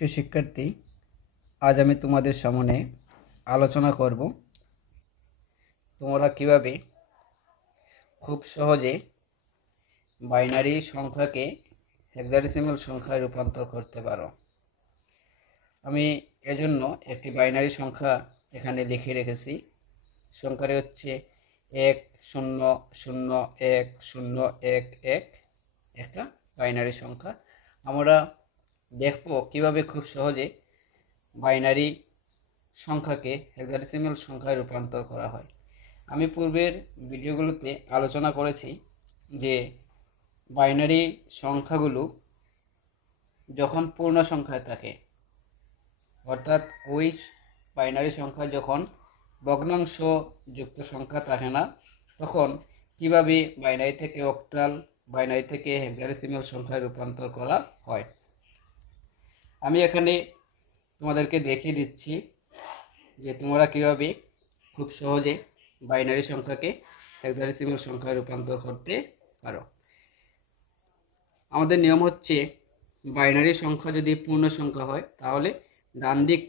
প্রিয় শিক্ষার্থী, আজ আমি তোমাদের সামনে আলোচনা করব তোমরা কিভাবে খুব সহজে বাইনারি সংখ্যাকে হেক্সাডেসিমাল সংখ্যায় রূপান্তর করতে পারো। আমি এজন্য একটি বাইনারি সংখ্যা এখানে লিখে রেখেছি। সংখ্যাটি হচ্ছে 1000101, একটা বাইনারি সংখ্যা। আমরা দেখব কিভাবে খুব সহজে বাইনারি সংখ্যাকে হেক্সাডেসিমাল সংখ্যায় রূপান্তর করা হয়। আমি পূর্বের ভিডিওগুলোতে আলোচনা করেছি যে বাইনারি সংখ্যাগুলো যখন পূর্ণ সংখ্যায় থাকে, অর্থাৎ ওই বাইনারি সংখ্যা যখন ভগ্নাংশ যুক্ত সংখ্যা থাকে না, তখন কিভাবে বাইনারি থেকে অক্টাল, বাইনারি থেকে হেক্সাডেসিমাল সংখ্যায় রূপান্তর করা হয়। আমি এখানে তোমাদেরকে দেখিয়ে দিচ্ছি যে তোমরা কিভাবে খুব সহজে বাইনারি সংখ্যাকে হেক্সাডেসিমাল সংখ্যায় রূপান্তর করতে পারো। আমাদের নিয়ম হচ্ছে, বাইনারি সংখ্যা যদি পূর্ণ সংখ্যা হয় তাহলে ডান দিক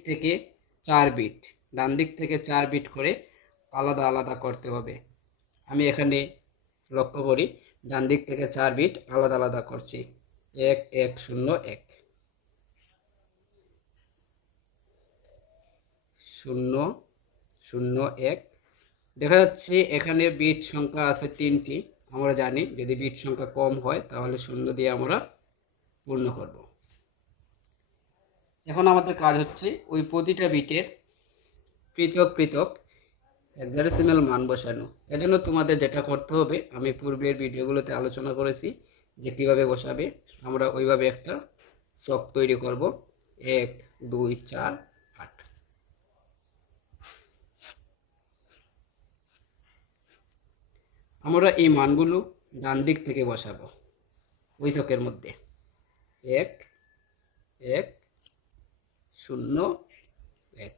থেকে 4 বিট করে আলাদা আলাদা করতে হবে। আমি এখানে লক্ষ্য করি ডান দিক থেকে 4 বিট আলাদা আলাদা করছি। 1101 001। দেখা যাচ্ছে এখানে বিট সংখ্যা আছে 3টি। আমরা জানি যদি বিট সংখ্যা কম হয় তাহলে 0 দিয়ে আমরা পূর্ণ করব। এখন আমাদের কাজ হচ্ছে ওই প্রতিটা বিটের পৃথক পৃথক হেক্সাডেসিমাল মান বসানো। এজন্য তোমাদের যেটা করতে হবে, আমি পূর্বের ভিডিওগুলোতে আলোচনা করেছি যে কীভাবে বসাবে। আমরা ওইভাবে একটা ছক তৈরি করব। 1 2 4 8। আমরা এই মানগুলো ডান দিক থেকে বসাবো ওই ছকের মধ্যে। 1 1 0 1।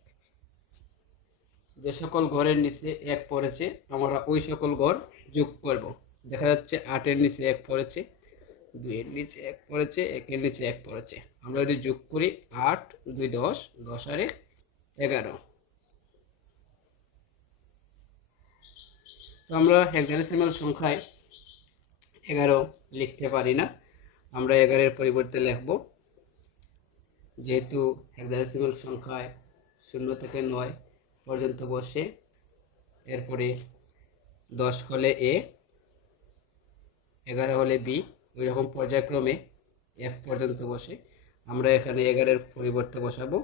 যে সকল ঘরের নিচে 1 পড়েছে আমরা ওই সকল ঘর যোগ করব। দেখা যাচ্ছে 8 এর নিচে 1 পড়েছে, 2 এর নিচে 1 পড়েছে, 1 এর নিচে 1 পড়েছে। আমরা যদি যোগ করি 8 2 10, 10 আর 1 11। তো আমরা হেক্সাডেসিমাল সংখ্যায় 11 লিখতে পারি না, আমরা 11 এর পরিবর্তে লিখব। যেহেতু হেক্সাডেসিমাল সংখ্যায় 0 থেকে 9 পর্যন্ত বসে, এরপরে 10 হলে এ, 11 হলে বি, ওই রকম পর্যায়ক্রমে 1 পর্যন্ত বসে। আমরা এখানে 11 এর পরিবর্তে বসাবো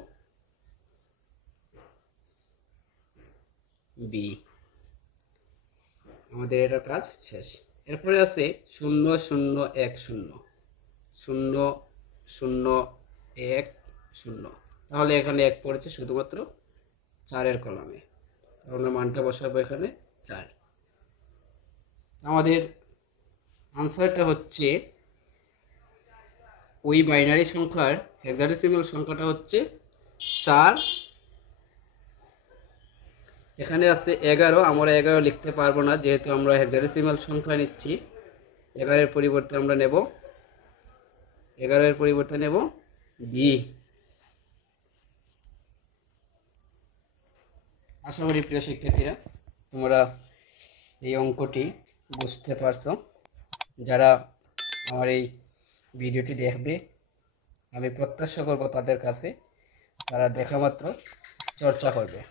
বি। আমাদের এটার কাজ শেষ। এরপরে আছে 0 0 1 0 0 0 1 0। তাহলে এখানে 1 পড়েছে শুধুমাত্র 4 এর কলামে, আমরা মানটা বসাবো এখানে 4। আমাদের আনসারটা হচ্ছে ওই বাইনারি সংখ্যার হেক্সাডেসিমাল সংখ্যাটা হচ্ছে 4। এখানে আছে 11, আমরা 11 লিখতে পারবো না যেহেতু আমরা হেক্সাডেসিমাল সংখ্যা নিচ্ছি। 11 এর পরিবর্তে আমরা নেব 11 এর পরিবর্তে নেব বি। আশা করি প্রিয় শিক্ষার্থীরা তোমরা এই অঙ্কটি বুঝতে পারছো। যারা আমার এই ভিডিওটি দেখবে, আমি প্রত্যাশা করব তাদের কাছে তারা দেখা মাত্র চর্চা করবে।